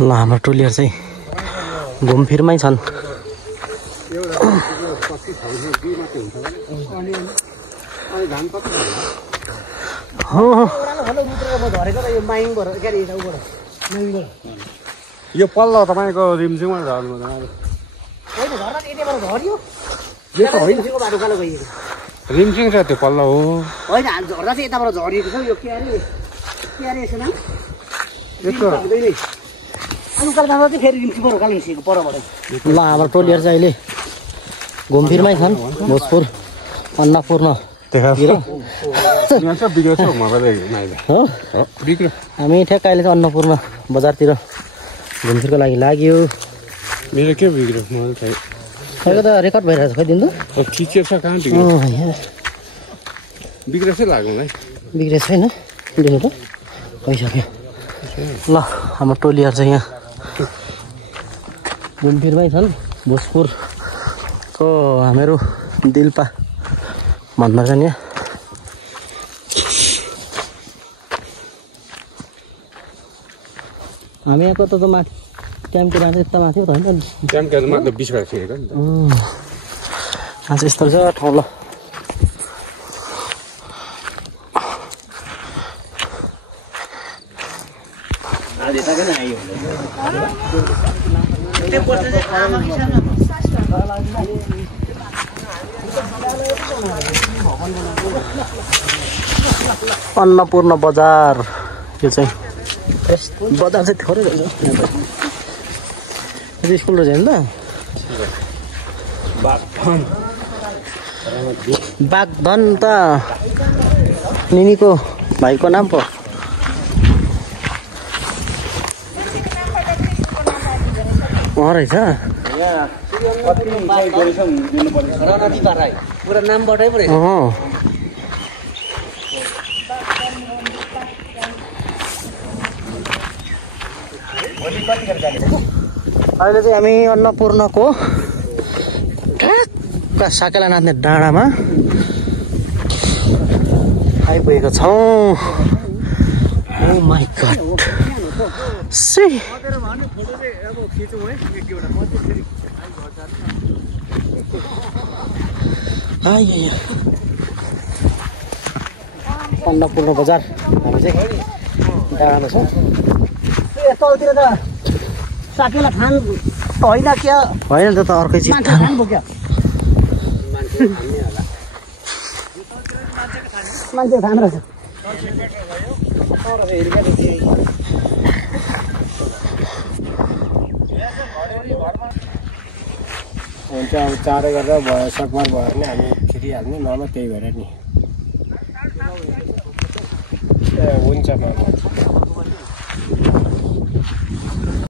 ल हाम्रो टोलीहरु चाहिँ घुमफिरमै छन्। यो पल्लो तपाईको रिमसिङमा झर्नु हैन झर्ना यतिबाट झर्यो यो त होइन बाटो कालो गइएको रिमसिङ छ त्यो पल्लो हो हैन झर्दा चाहिँ यताबाट झरिएको छ यो के अरे यसमा यस्तो हुँदैन अनुकाल जाँदा चाहिँ फेरि रिमसिङबाट कालो निस्केको परबाट। ल हाम्रो टोलीहरु चाहिँ अहिले घुमफिरमै छन् भोजपुर अन्नपूर्ण हामी ठ्याक्क अहिले चाहिँ अन्नपूर्ण बजारतिर घुमफिरको लागि लाग्यो। मेरो के बिग्रियो मलाई थाहै खैको त रेकर्ड भइरहेछ खै दिनु खिचेछ कहाँ बिग्रियो बिग्रेछ लाग्यो है बिग्रेछ छैन दिनु त भइसक्यो। ल हाम्रो टोलीहरु चाहिँ यहाँ घुमफिरमै छन् भोजपुरको हामीहरू दिल्पा भन्दा चाहिँ यहाँ हामी यहाँको त माथि ट्याम्के जान्छ यता माथि हो त होइन ट्याम्के माथि 20 भएर छिरेको नि त आज यस्तो छ ठाउँ। ल अन्नपूर्ण बजार यो चाहिँ बजार चाहिँ थोरै रहेछ स्कुल रहेछ नि त बागधन त निनीको भाइको नाम पो रहेछ पुरा नामबाटै पो रहेछ। अहिले चाहिँ हामी अन्नपूर्णको ठ्याक्क साकेला नाच्ने डाँडामा आइपुगेको छौँ। ओ माई गॉड सी अन्नपूर्ण बजार हामी चाहिँ डाँडामा छौँ। यतातिर त साकेला थान होइन क्या होइन त अर्कै चिज मान्छे थान रहेछ हुन्छ अब चाँडै गरेर भयो सकभर भयो भने हामी छिरिहाल्ने मामा त्यही भएर नि हुन्छ मामा